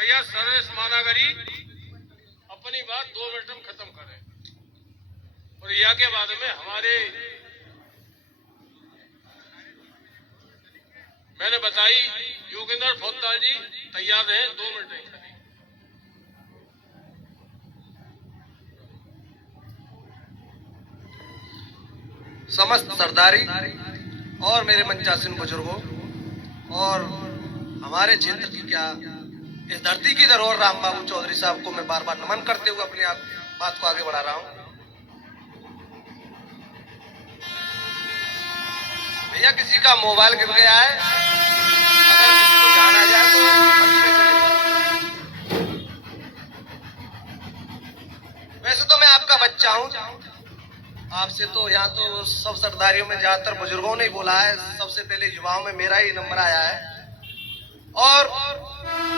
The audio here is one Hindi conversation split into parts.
भैया सर्वेश मानागरी अपनी बात 2 मिनट में खत्म करें और यह के बाद में हमारे मैंने बताई योगेंद्र फौजदार जी तैयार रहे 2 मिनट नहीं। समस्त सरदारी और मेरे मंचासीन बुजुर्गों और हमारे क्षेत्र की क्या इस धरती की धरोहर राम बाबू चौधरी साहब को मैं बार बार नमन करते हुए अपनी बात को आगे बढ़ा रहा हूं। भैया किसी का मोबाइल गिर गया है, अगर किसी को ध्यान आ जाए तो मंच पे चले। वैसे तो मैं आपका बच्चा हूं, आपसे तो यहाँ तो सब सरदारियों में ज्यादातर बुजुर्गों ने ही बोला है, सबसे पहले युवाओं में मेरा ही नंबर आया है। और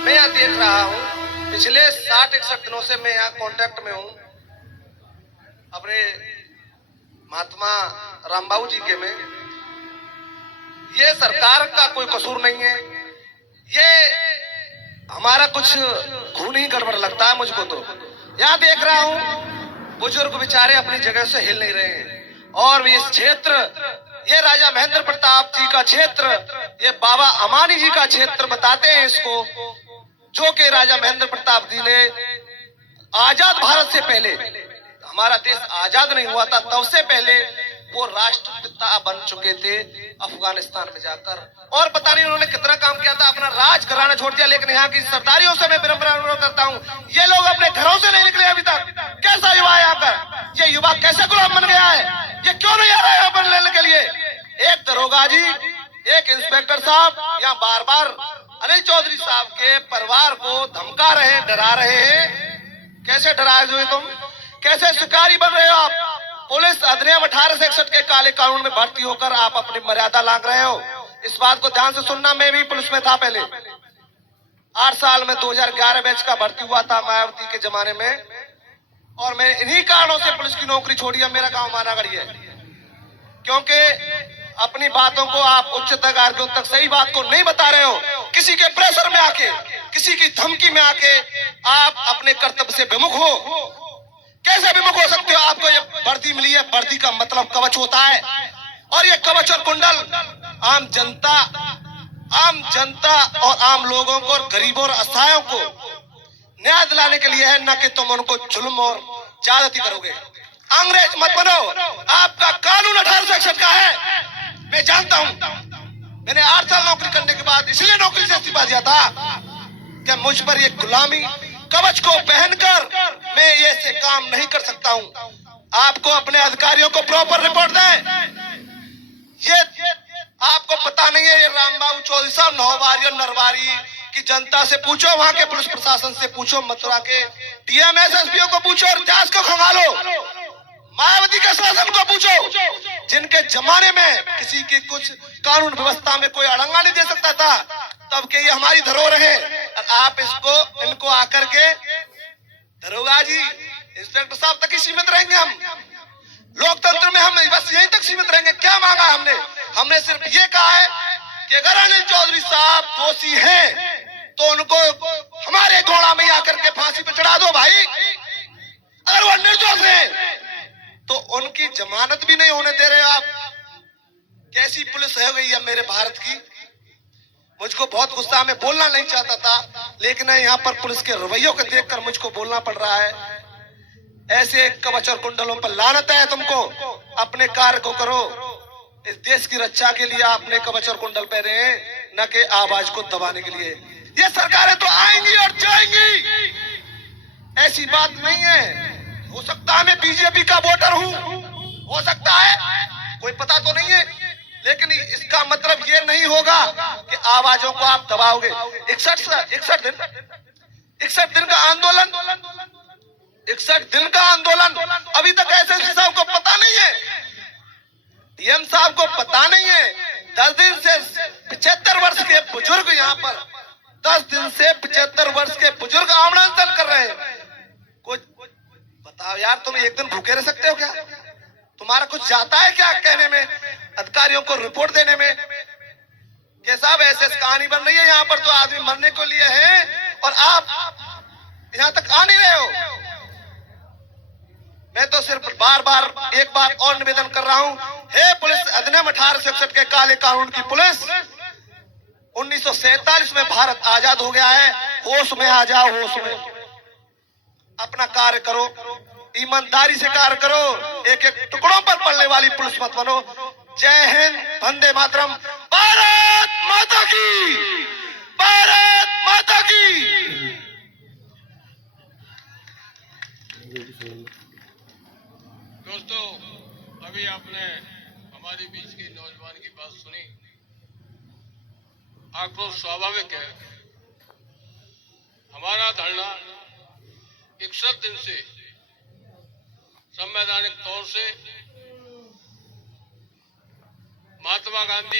मैं यहाँ देख रहा हूँ पिछले 60-61 दिनों से मैं यहाँ कांटेक्ट में हूँ अपने महात्मा रामबाबू जी के में। ये सरकार का कोई कसूर नहीं है, ये हमारा कुछ खून ही गड़बड़ लगता है मुझको। तो यहाँ देख रहा हूँ बुजुर्ग बेचारे अपनी जगह से हिल नहीं रहे हैं और इस क्षेत्र, ये राजा महेंद्र प्रताप जी का क्षेत्र, ये बाबा अमानी जी का क्षेत्र बताते हैं इसको, जो कि राजा महेंद्र प्रताप जी ने आजाद भारत से पहले, हमारा देश आजाद नहीं हुआ था तब से पहले वो राष्ट्रपिता बन चुके थे अफगानिस्तान में जाकर। और पता नहीं उन्होंने कितना काम किया था, अपना राज घराना छोड़ दिया। लेकिन यहाँ की सरदारियों से मैं विनम्र अनुरोध करता हूँ, ये लोग अपने घरों से नहीं निकले अभी तक। कैसा युवा है यहाँ पर, ये युवा कैसे गुलाम बन गया है, ये क्यों नहीं आ रहा है यहाँ पर लेने के लिए। एक दरोगा जी, एक इंस्पेक्टर साहब यहाँ बार बार अनिल चौधरी साहब के परिवार को धमका रहे हैं, डरा रहे हैं। कैसे डराए हुए तुम, कैसे शिकारी बन रहे हो आप। पुलिस अधिनियम 1861 के काले कानून में भर्ती होकर आप अपनी मर्यादा लांघ रहे हो। इस बात को ध्यान से सुनना, मैं भी पुलिस में था पहले 8 साल में 2011 बैच का भर्ती हुआ था मायावती के जमाने में, और मैं इन्हीं कारणों से पुलिस की नौकरी छोड़ी है। मेरा गांव मानागढ़ी है, क्योंकि अपनी बातों को आप उच्च तक आर्गों तक सही बात को नहीं बता रहे हो। किसी के प्रेशर में आके, किसी की धमकी में आके आप अपने कर्तव्य से विमुख हो। कैसे विमुख हो सकते हो। आपको ये वर्दी मिली है, वर्दी का मतलब कवच होता है, और ये कवच और कुंडल आम जनता और आम लोगों को और गरीबों और असहायों को न्याय दिलाने के लिए है, न कि तुम उनको जुल्म और ज्यादती करोगे। अंग्रेज मत बनो, आपका कानून 1861 का है। मैं जानता हूं, मैंने 8 साल नौकरी करने के बाद इसलिए नौकरी से इस्तीफा दिया था कि मुझ पर ये गुलामी कवच को पहनकर मैं ये से काम नहीं कर सकता हूं। आपको अपने अधिकारियों को प्रॉपर रिपोर्ट दें। ये आपको पता नहीं है, ये रामबाबू चौधरी साहब नौवारी और नरवारी की जनता से पूछो, वहां के पुलिस प्रशासन से पूछो, मथुरा के डीएम एसएसपी को पूछो और जांच को खंगालो, मायावती के शासन को पूछो, जिनके जमाने में किसी की कुछ कानून व्यवस्था में कोई अड़ंगा नहीं दे सकता था, तब के ये हमारी धरोहर है। और आप इनको आकर के दरोगा जी, इंस्पेक्टर साहब तक ही सीमित रहेंगे। हम लोकतंत्र में हम बस यहीं तक सीमित रहेंगे। क्या मांगा हमने? हमने सिर्फ ये कहा है कि अगर अनिल चौधरी साहब दोषी हैं तो उनको हमारे घोड़ा में आकर के फांसी पे चढ़ा दो भाई। अगर वो निर्दोष हैं तो उनकी जमानत भी नहीं होने दे रहे हो आप। कैसी पुलिस है गई है मेरे भारत की। मुझको बहुत गुस्सा, मैं बोलना नहीं चाहता था, लेकिन यहाँ पर पुलिस के रवैयों को देखकर मुझको बोलना पड़ रहा है। ऐसे कवच और कुंडलों पर लानत है तुमको। अपने कार्य को करो, इस देश की रक्षा के लिए आपने कवच और कुंडल पहने हैं, न कि आवाज को दबाने के लिए। ये सरकारें तो आएंगी और जाएंगी, ऐसी बात नहीं है। हो सकता है मैं बीजेपी का वोटर हूं, हो सकता है, कोई पता तो नहीं है, लेकिन इसका मतलब ये नहीं होगा कि आवाजों को आप दबाओगे। 61 दिन का आंदोलन, 61 दिन का आंदोलन, अभी तक एसएसपी साहब को पता नहीं है, डीएम साहब को पता नहीं है। 10 दिन से 75 वर्ष के बुजुर्ग यहाँ पर, 10 दिन से 75 वर्ष के बुजुर्ग आमरण कर रहे हैं। कुछ बताओ यार, तुम एक दिन भूखे रह सकते हो क्या? तुम्हारा कुछ जाता है क्या कहने में, अधिकारियों को रिपोर्ट देने में? कि साहब ऐसे कहानी बन रही है यहाँ पर, तो आदमी मरने को लिए हैं और आप यहां तक आ नहीं रहे हो। मैं तो सिर्फ बार बार एक बार और निवेदन कर रहा हूं, हे पुलिस अधिनियम 1861 के काले कानून की पुलिस, 1947 में भारत आजाद हो गया है, होश में आ जाओ, होश में अपना कार्य करो, ईमानदारी से कार्य करो, एक एक टुकड़ों पर पड़ने वाली पुलिस मत बनो। जय हिंद, वंदे मातरम, भारत माता की, भारत माता की। दोस्तों, अभी आपने हमारे बीच के नौजवान की बात सुनी। आक्रोश स्वाभाविक है। हमारा धरना 61 दिन से संवैधानिक तौर से महात्मा गांधी